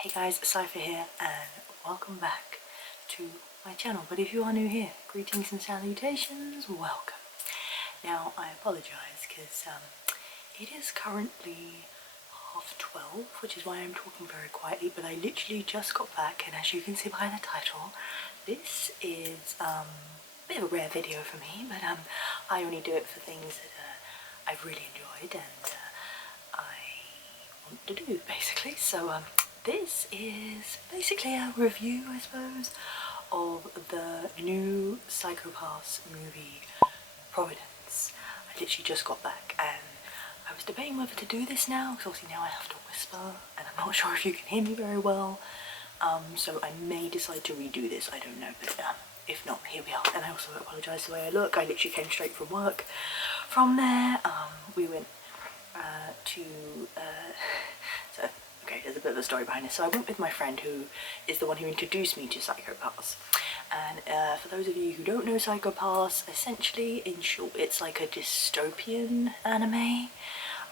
Hey guys, Cypher here and welcome back to my channel. But if you are new here, greetings and salutations, welcome. Now I apologise because it is currently 12:30, which is why I'm talking very quietly, but I literally just got back, and as you can see by the title, this is a bit of a rare video for me, but I only do it for things that I've really enjoyed and I want to do, basically. So this is basically a review, I suppose, of the new Psychopaths movie, Providence. I literally just got back and I was debating whether to do this now, because obviously now I have to whisper and I'm not sure if you can hear me very well. So I may decide to redo this, I don't know, but if not, here we are. And I also apologise the way I look. I literally came straight from work. From there, we went to so okay, there's a bit of a story behind this. So I went with my friend who is the one who introduced me to Psychopaths. And for those of you who don't know Psychopaths, essentially, in short, it's like a dystopian anime.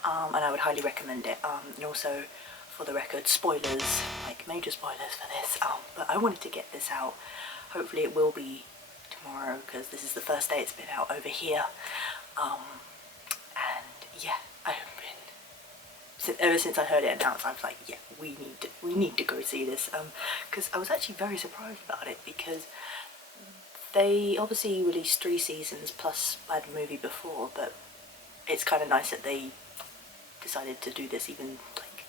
And I would highly recommend it. And also, for the record, spoilers, like major spoilers for this. But I wanted to get this out. Hopefully it will be tomorrow, because this is the first day it's been out over here. And yeah, I have been, ever since I heard it announced, I was like, yeah, we need to go see this. Because I was actually very surprised about it, because they obviously released 3 seasons plus I had the movie before, but it's kind of nice that they decided to do this even like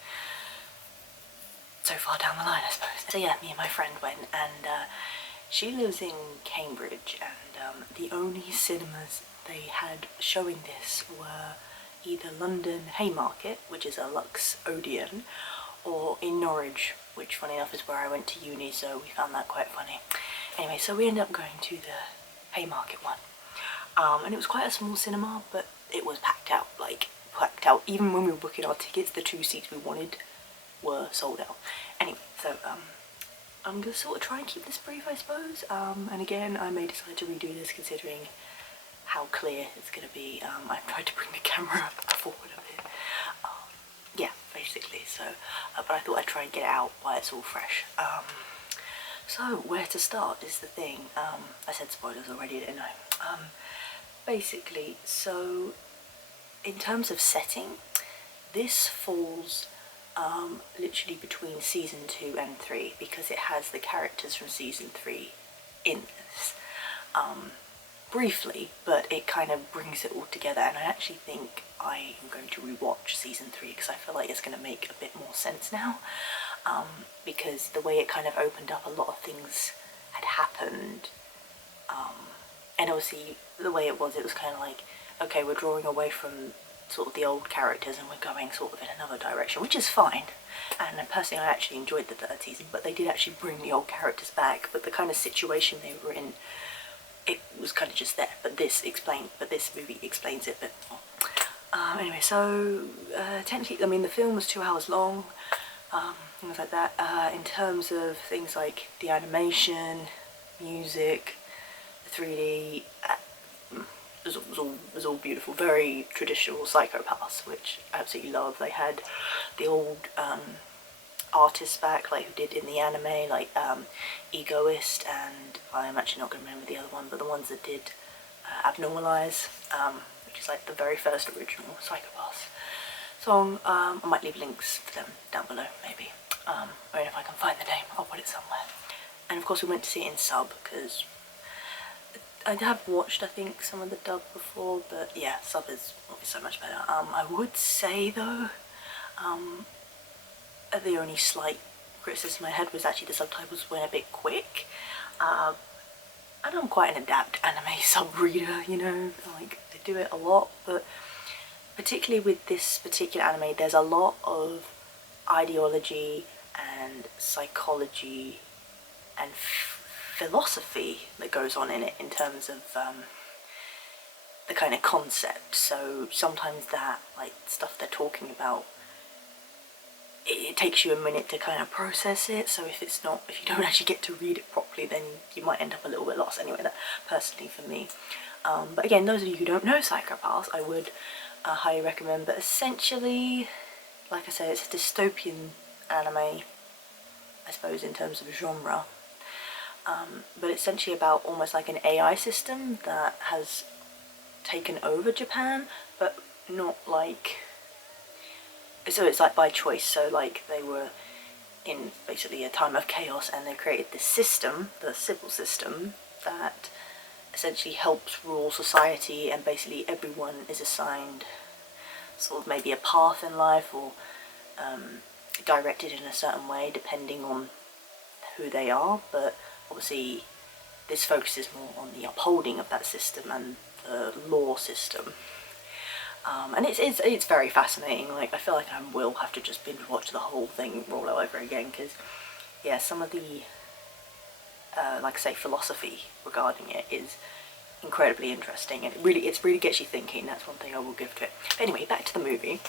so far down the line, I suppose. So yeah, me and my friend went, and she lives in Cambridge, and the only cinemas they had showing this were either London Haymarket, which is a Lux Odeon, or in Norwich, which funny enough is where I went to uni, so we found that quite funny. Anyway, so we ended up going to the Haymarket one, and it was quite a small cinema, but it was packed out, like packed out. Even when we were booking our tickets, the 2 seats we wanted were sold out. Anyway, so I'm gonna sort of try and keep this brief, I suppose, and again, I may decide to redo this considering how clear it's gonna be. I've tried to bring the camera forward a bit. Yeah, basically, so, but I thought I'd try and get it out while it's all fresh. So, where to start is the thing. I said spoilers already, didn't I? Basically, so, in terms of setting, this falls literally between season 2 and 3, because it has the characters from season 3 in this. Briefly, but it kind of brings it all together, and I actually think I am going to rewatch season 3 because I feel like it's going to make a bit more sense now, because the way it kind of opened up, a lot of things had happened, and obviously the way it was kind of like, okay, we're drawing away from sort of the old characters and we're going sort of in another direction, which is fine. And personally, I actually enjoyed the 3rd season, but they did actually bring the old characters back, but the kind of situation they were in, it was kind of just there. But this movie explains it a bit more. Anyway, so technically, I mean, the film was 2 hours long, things like that. In terms of things like the animation, music, the 3D, it was all beautiful, very traditional Psychopaths, which I absolutely love. They had the old artists back, like who did in the anime, like Egoist, and I'm actually not going to remember the other one, but the ones that did Abnormalize, which is like the very first original Psychopaths song. I might leave links for them down below, maybe, or if I can find the name, I'll put it somewhere. And of course we went to see it in sub, because I have watched, I think, some of the dub before, but yeah, sub is so much better. I would say though, the only slight criticism I had was actually the subtitles went a bit quick. And I'm quite an adept anime sub reader, you know, like they do it a lot, but particularly with this particular anime, there's a lot of ideology and psychology and philosophy that goes on in it, in terms of the kind of concept. So sometimes that, like, stuff they're talking about, it takes you a minute to kind of process it, so if you don't actually get to read it properly, then you might end up a little bit lost. Anyway, that personally for me. But again, those of you who don't know Psychopaths, I would highly recommend. But essentially, like I said, it's a dystopian anime I suppose, in terms of genre. But it's essentially about almost like an AI system that has taken over Japan, but not like, so it's like by choice. So like they were in basically a time of chaos and they created this system, the Sibyl System, that essentially helps rule society, and basically everyone is assigned sort of maybe a path in life, or directed in a certain way depending on who they are. But obviously this focuses more on the upholding of that system and the law system. And it's very fascinating. Like, I feel like I will have to just binge watch the whole thing all over again, because yeah, some of the like I say, philosophy regarding it is incredibly interesting, and it really gets you thinking. That's one thing I will give to it. But anyway, back to the movie.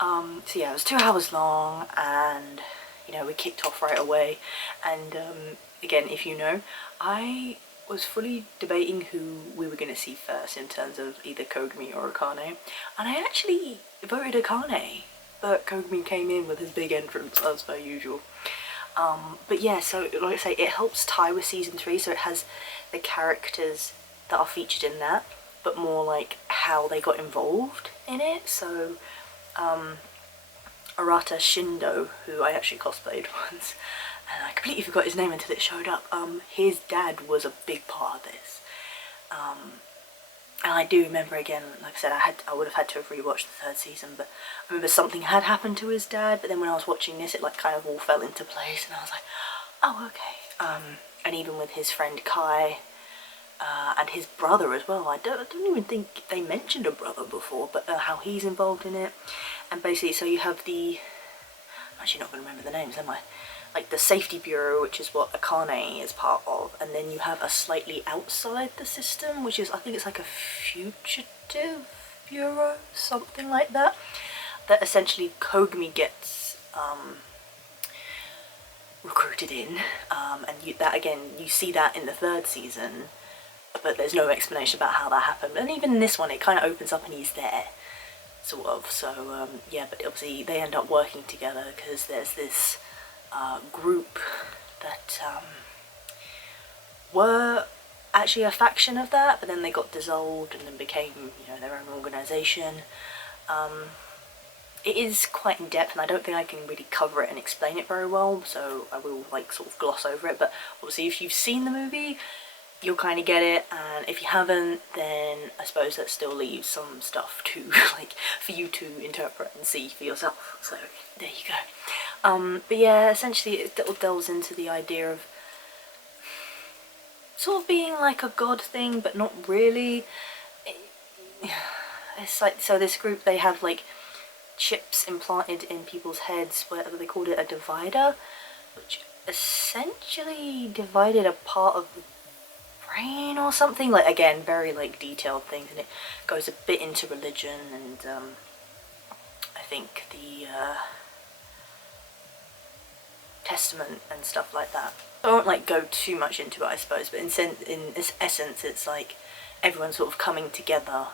So yeah, it was 2 hours long, and you know, we kicked off right away. And again, if you know, I was fully debating who we were going to see first in terms of either Kogami or Akane, and I actually voted Akane, but Kogami came in with his big entrance as per usual. But yeah, so like I say, it helps tie with season 3, so it has the characters that are featured in that, but more like how they got involved in it. So Arata Shindo, who I actually cosplayed once, and I completely forgot his name until it showed up. His dad was a big part of this. And I do remember, again, like I said, I would have had to have rewatched the 3rd season, but I remember something had happened to his dad, but then when I was watching this, it like kind of all fell into place, and I was like, oh, okay. And even with his friend Kai, and his brother as well. I don't even think they mentioned a brother before, but how he's involved in it. And basically, so you have the, I'm actually not going to remember the names, am I? Like the Safety Bureau, which is what Akane is part of, and then you have a slightly outside the system, which is, I think it's like a fugitive bureau, something like that, that essentially Kogami gets recruited in, and that again, you see that in the 3rd season, but there's no explanation about how that happened. And even in this one, it kind of opens up and he's there, sort of. So yeah, but obviously they end up working together because there's this group that were actually a faction of that, but then they got dissolved and then became, you know, their own organisation. It is quite in depth, and I don't think I can really cover it and explain it very well, so I will like sort of gloss over it. But obviously if you've seen the movie, you'll kind of get it, and if you haven't, then I suppose that still leaves some stuff to like for you to interpret and see for yourself. So there you go. But yeah, essentially it delves into the idea of sort of being like a god thing, but not really. It's like, so this group, they have like chips implanted in people's heads, where they called it a divider, which essentially divided a part of the brain or something. Like, again, very like detailed things, and it goes a bit into religion and I think the testament and stuff like that. I won't like go too much into it, I suppose, but in essence it's like everyone's sort of coming together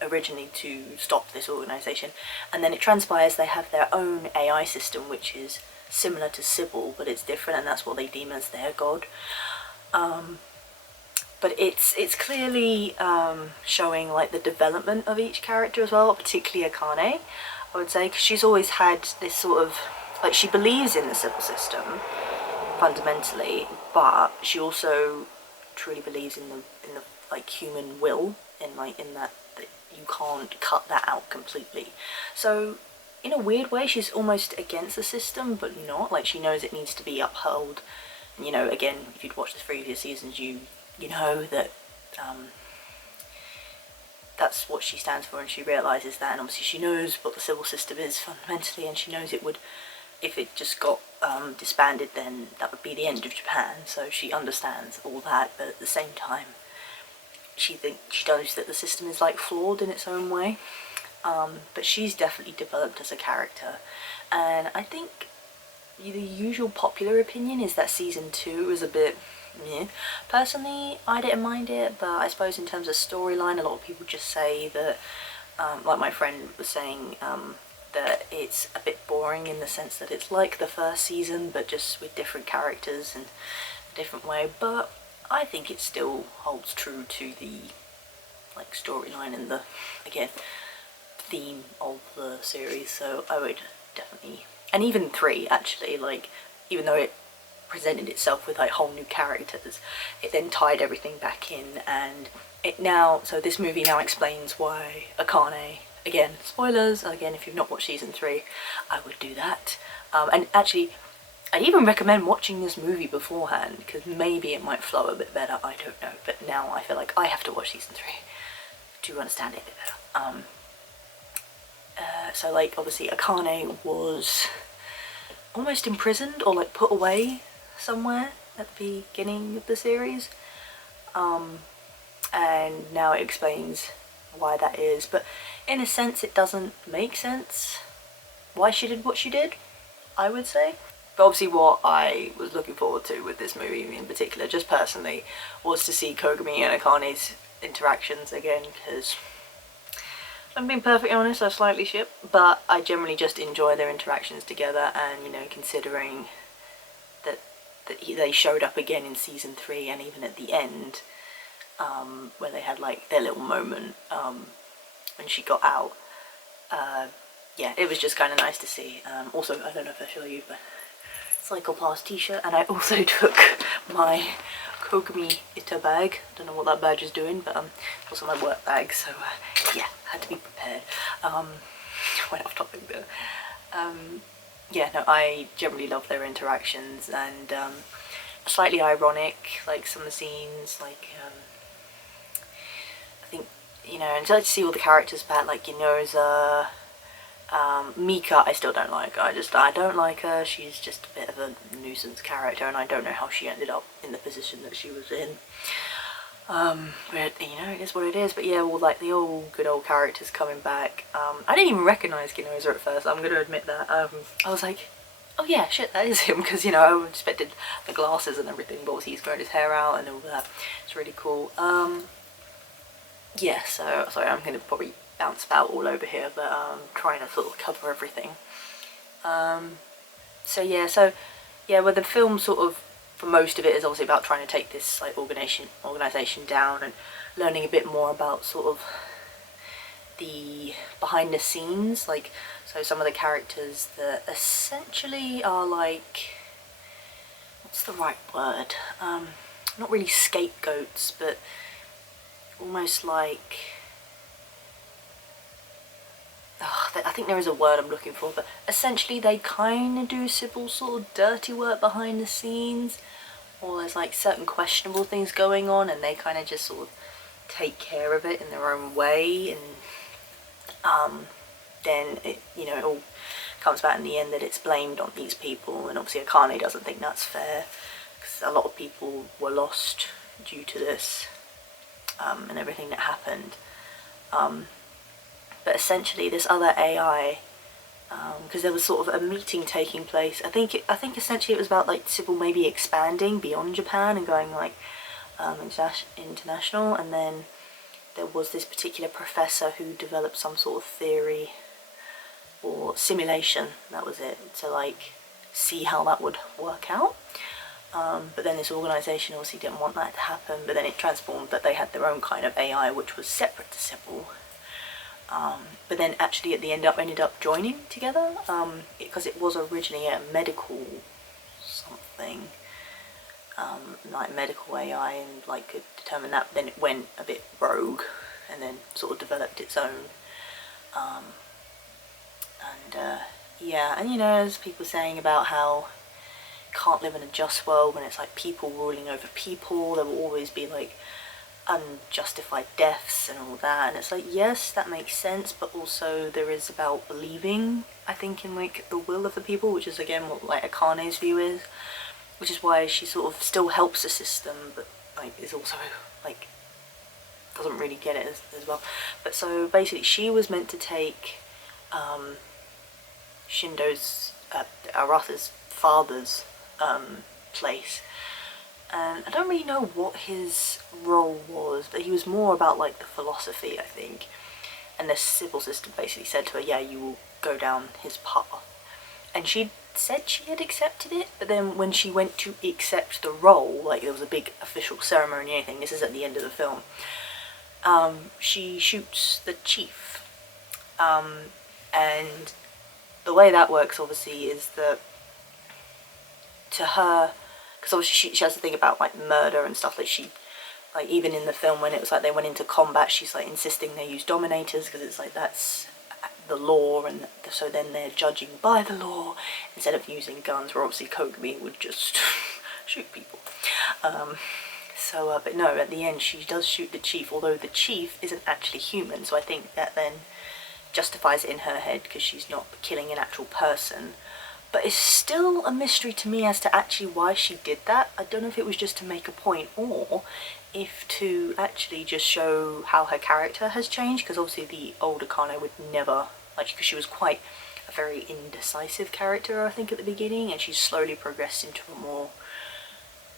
originally to stop this organisation, and then it transpires they have their own AI system which is similar to Sibyl, but it's different, and that's what they deem as their god. But it's clearly showing like the development of each character as well, particularly Akane, I would say, because she's always had this sort of, like, she believes in the Sibyl System fundamentally, but she also truly believes in the like human will, in that you can't cut that out completely. So in a weird way she's almost against the system, but not, like, she knows it needs to be upheld. And, you know, again, if you'd watched the previous seasons, you know that that's what she stands for, and she realises that, and obviously she knows what the civil system is fundamentally, and she knows it would, if it just got disbanded, then that would be the end of Japan. So she understands all that, but at the same time she knows that the system is like flawed in its own way. But she's definitely developed as a character, and I think the usual popular opinion is that season 2 is a bit meh. Personally, I didn't mind it, but I suppose in terms of storyline, a lot of people just say that, like my friend was saying, that it's a bit boring in the sense that it's like the first season but just with different characters and a different way, but I think it still holds true to the like storyline and the, again, theme of the series. So I would definitely, and even 3 actually, like even though it presented itself with like whole new characters, it then tied everything back in, and it now, so this movie now explains why Akane, again spoilers, again if you've not watched season 3 I would do that, and actually I'd even recommend watching this movie beforehand because maybe it might flow a bit better, I don't know, but now I feel like I have to watch season 3 to understand it a bit better. So like obviously Akane was almost imprisoned or like put away somewhere at the beginning of the series, and now it explains why that is, but in a sense it doesn't make sense why she did what she did, I would say. But obviously what I was looking forward to with this movie in particular, just personally, was to see Kogami and Akane's interactions again, because if I'm being perfectly honest, I slightly ship, but I generally just enjoy their interactions together, and you know, considering that they showed up again in season 3 and even at the end, where they had like their little moment when she got out, yeah, it was just kind of nice to see. Also, I don't know if I show you, but Cycle Pass t-shirt, and I also took my Kogami Ita bag. I don't know what that badge is doing, but it's also my work bag, so yeah, had to be prepared. Went off topic there. Yeah, no, I generally love their interactions, and slightly ironic, like some of the scenes, like I think, you know, and to see all the characters back, like Yanoza, Mika I still don't like. I don't like her. She's just a bit of a nuisance character, and I don't know how she ended up in the position that she was in. But you know, it is what it is. But yeah, all like the old good old characters coming back. I didn't even recognise Ginoza at first, I'm gonna admit that. I was like, oh yeah, shit, that is him, because you know, I expected the glasses and everything, but obviously he's growing his hair out and all that. It's really cool. Yeah, so sorry, I'm gonna probably bounce about all over here, but trying to sort of cover everything. So yeah, well, the film sort of, for most of it, is obviously about trying to take this like organisation down and learning a bit more about sort of the behind the scenes, like, so some of the characters that essentially are like, what's the right word, not really scapegoats, but almost like, I think there is a word I'm looking for, but essentially they kind of do Sibyl's sort of dirty work behind the scenes, or there's like certain questionable things going on and they kind of just sort of take care of it in their own way, and then it, you know, it all comes back in the end that it's blamed on these people, and obviously Akane doesn't think that's fair because a lot of people were lost due to this and everything that happened. But essentially this other AI, because there was sort of a meeting taking place, I think essentially it was about like Sibyl maybe expanding beyond Japan and going like international, and then there was this particular professor who developed some sort of theory or simulation, that was it, to like see how that would work out. But then this organisation obviously didn't want that to happen, but then it transformed that they had their own kind of AI which was separate to Sibyl. But then actually at the end ended up joining together, because it was originally a medical something, like medical AI, and like could determine that, but then it went a bit rogue and then sort of developed its own. Yeah, and you know, there's people saying about how can't live in a just world when it's like people ruling over people, there will always be like unjustified deaths and all that, and it's like, yes, that makes sense, but also there is about believing, I think, in like the will of the people, which is again what like Akane's view is, which is why she sort of still helps the system, but like is also like doesn't really get it as well. But so basically she was meant to take Shindo's Arata's father's place, and I don't really know what his role was, but he was more about like the philosophy, I think, and the Sibyl System basically said to her, yeah, you will go down his path. And she said she had accepted it, but then when she went to accept the role, like there was a big official ceremony, anything, this is at the end of the film, she shoots the chief. And the way that works obviously is that to her, because obviously she has to think about like murder and stuff, like she, like even in the film when it was like they went into combat, she's like insisting they use dominators because it's like that's the law, and so then they're judging by the law instead of using guns, where obviously Kogami would just shoot people. But no, at the end she does shoot the chief, although the chief isn't actually human, so I think that then justifies it in her head because she's not killing an actual person. But it's still a mystery to me as to actually why she did that. I don't know if it was just to make a point or if to actually just show how her character has changed, because obviously the older Akane would never, like, because she was quite a very indecisive character I think at the beginning, and she's slowly progressed into a more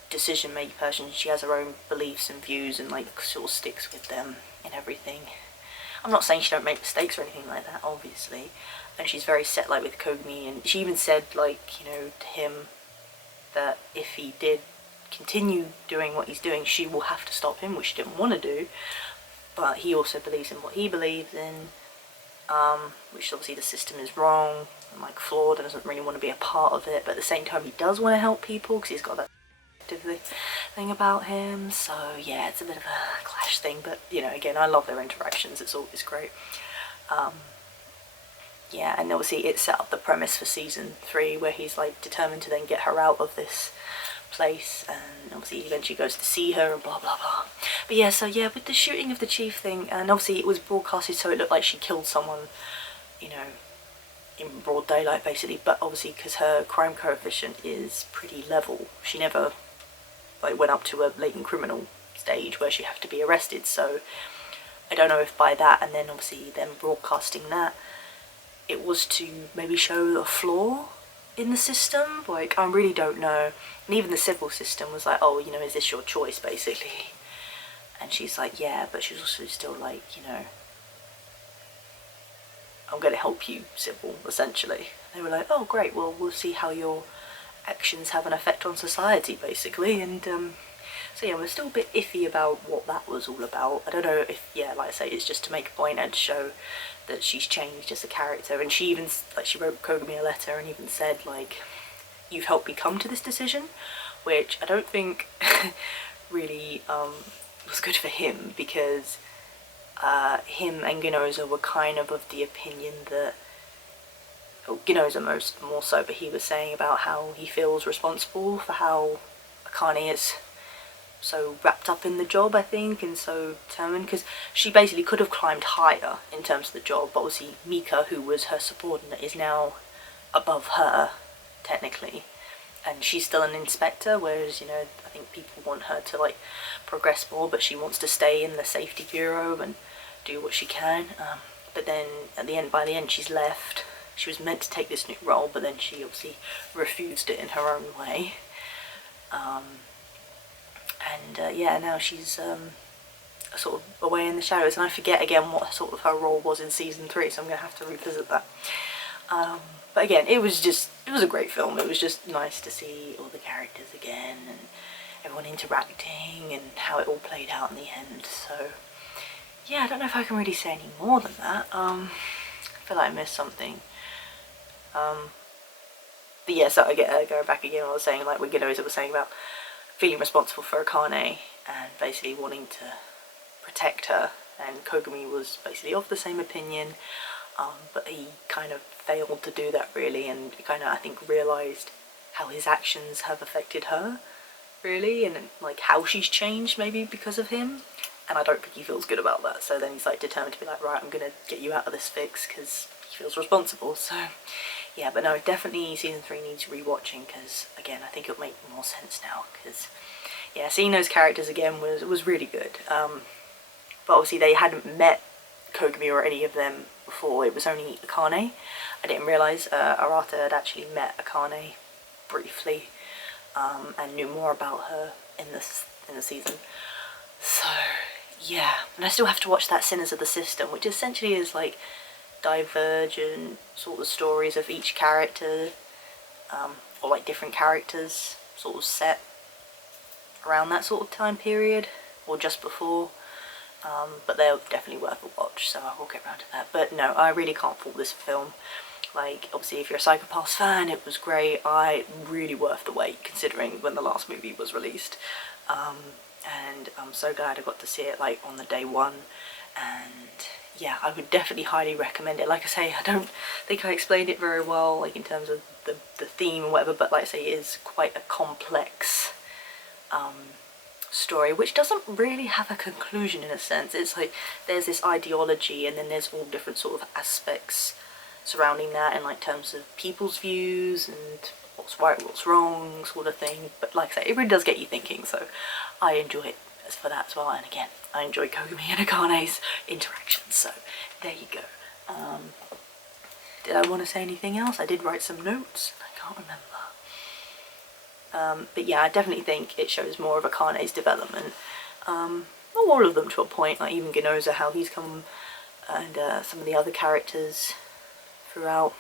decision-making person. She has her own beliefs and views and like sort of sticks with them and everything. I'm not saying she don't make mistakes or anything like that, obviously, and she's very set like with Kogami, and she even said like, you know, to him that if he did continue doing what he's doing, she will have to stop him, which she didn't want to do, but he also believes in what he believes in, which obviously the system is wrong and like flawed and doesn't really want to be a part of it, but at the same time he does want to help people because he's got that thing about him. So yeah, it's a bit of a clash thing, but you know, again, I love their interactions, it's always great. Yeah, and obviously it set up the premise for season 3 where he's like determined to then get her out of this place, and obviously eventually goes to see her and blah blah blah. But yeah, so yeah, with the shooting of the chief thing, and obviously it was broadcasted so it looked like she killed someone, you know, in broad daylight basically, but obviously because her crime coefficient is pretty level, she never like went up to a latent criminal stage where she had to be arrested. So I don't know if by that, and then obviously them broadcasting that, it was to maybe show a flaw in the system. Like, I really don't know. And even the Sibyl System was like, oh, you know, is this your choice basically? And she's like, yeah, but she's also still like, you know, I'm going to help you, Sibyl, essentially. They were like, oh great, well we'll see how your actions have an effect on society basically. And so yeah, we're still a bit iffy about what that was all about. I don't know if, yeah, like I say, it's just to make a point and to show that she's changed as a character. And she even, like, she wrote Kogami a letter and even said like, you've helped me come to this decision, which I don't think really was good for him, because him and Ginoza were kind of the opinion that, Ginoza more so, but he was saying about how he feels responsible for how Akane is so wrapped up in the job, I think, and so determined, because she basically could have climbed higher in terms of the job, but obviously Mika, who was her subordinate, is now above her, technically, and she's still an inspector, whereas, you know, I think people want her to, like, progress more, but she wants to stay in the safety bureau and do what she can, but then, by the end, she's left. She was meant to take this new role, but then she obviously refused it in her own way, yeah, now she's sort of away in the shadows, and I forget again what sort of her role was in season 3, so I'm going to have to revisit that. But again, it was a great film. It was just nice to see all the characters again and everyone interacting and how it all played out in the end. So yeah, I don't know if I can really say any more than that. I feel like I missed something. But yeah, so going back again, I was saying, like, what Ginoza was saying about feeling responsible for Akane and basically wanting to protect her, and Kogami was basically of the same opinion, but he kind of failed to do that really, and kind of, I think, realised how his actions have affected her really, and like how she's changed maybe because of him, and I don't think he feels good about that. So then he's like determined to be like, right, I'm gonna get you out of this fix, because he feels responsible. So yeah, but no, definitely season 3 needs rewatching, because again, I think it'll make more sense now, because yeah, seeing those characters again was really good. But obviously they hadn't met Kogami or any of them before. It was only Akane. I didn't realise Arata had actually met Akane briefly, and knew more about her in the season. So yeah, and I still have to watch that Sinners of the System, which essentially is like divergent sort of stories of each character, or like different characters sort of set around that sort of time period, or just before. But they're definitely worth a watch, so I will get around to that. But no, I really can't fault this film. Like, obviously, if you're a Psycho Pass fan, it was great. Really worth the wait, considering when the last movie was released. And I'm so glad I got to see it, like, on the day one. And yeah, I would definitely highly recommend it. Like I say, I don't think I explained it very well, like, in terms of the theme and whatever, but like I say, it is quite a complex story, which doesn't really have a conclusion in a sense. It's like there's this ideology, and then there's all different sort of aspects surrounding that, in like terms of people's views and what's right, what's wrong, sort of thing. But like I say, it really does get you thinking, so I enjoy it for that as well. And again, I enjoy Kogami and Akane's interactions, so there you go. Did I want to say anything else? I did write some notes, I can't remember. But yeah, I definitely think it shows more of Akane's development. Not all of them to a point, like even Ginoza, how he's come, and some of the other characters throughout.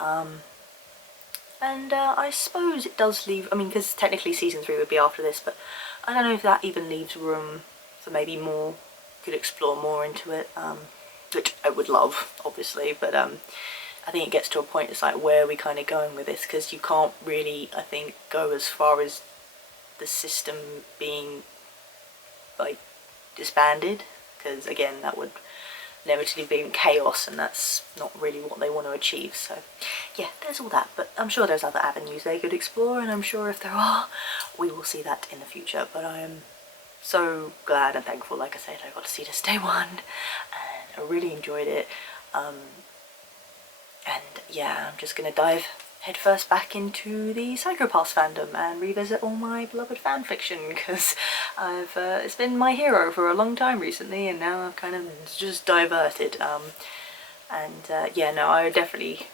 And I suppose it does leave, I mean, because technically season 3 would be after this, but I don't know if that even leaves room for maybe more, could explore more into it, which I would love, obviously, but I think it gets to a point, it's like, where are we kind of going with this? Because you can't really, I think, go as far as the system being, like, disbanded, because again, that would inevitably be in chaos, and that's not really what they want to achieve. So yeah, there's all that, but I'm sure there's other avenues they could explore, and I'm sure if there are, we will see that in the future. But I am so glad and thankful, like I said, I got to see this day one, and I really enjoyed it. And yeah, I'm just gonna dive headfirst back into the Psycho Pass fandom and revisit all my beloved fanfiction, because I've it's been my hero for a long time recently, and now I've kind of just diverted. Yeah, no, I would definitely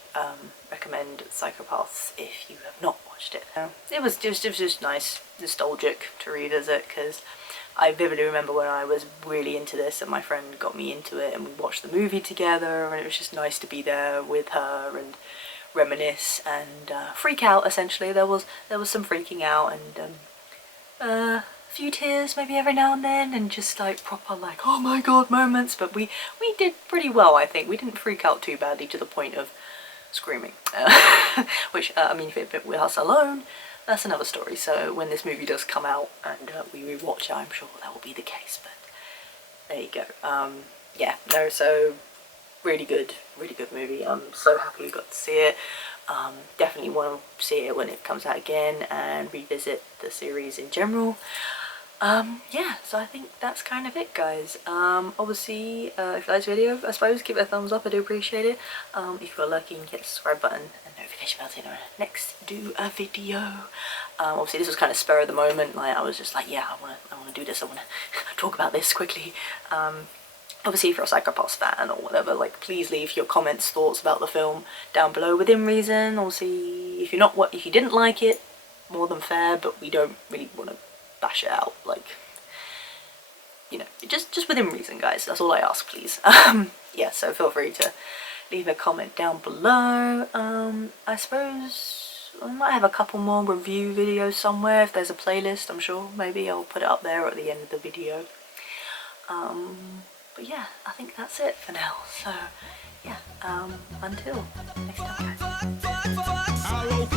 recommend Psycho Pass if you have not watched it. It was just nice, nostalgic to revisit, because I vividly remember when I was really into this and my friend got me into it, and we watched the movie together, and it was just nice to be there with her and reminisce and freak out. Essentially, there was some freaking out, and a few tears maybe every now and then, and just like proper like oh my god moments. But we did pretty well, I think. We didn't freak out too badly to the point of screaming, which I mean, if it had been with us alone, that's another story. So when this movie does come out and we rewatch it, I'm sure that will be the case. But there you go. Yeah, no, so really good movie. I'm so happy we got to see it. Definitely want to see it when it comes out again and revisit the series in general. Yeah, so I think that's kind of it, guys. Obviously, if you like this video, I suppose give it a thumbs up, I do appreciate it. If you're lucky, you can hit the subscribe button and notification bell so you know next do a video. Obviously this was kind of spur of the moment, like I was just like, yeah, I wanna do this, I wanna talk about this quickly. Obviously if you're a Psycho Pass fan or whatever, like please leave your comments, thoughts about the film down below within reason. Obviously if you didn't like it, more than fair, but we don't really want to bash it out, like, you know, just within reason, guys. That's all I ask, please. Yeah, so feel free to leave a comment down below. I suppose I might have a couple more review videos somewhere if there's a playlist. I'm sure maybe I'll put it up there or at the end of the video. But yeah, I think that's it for now. So yeah, until next time, guys.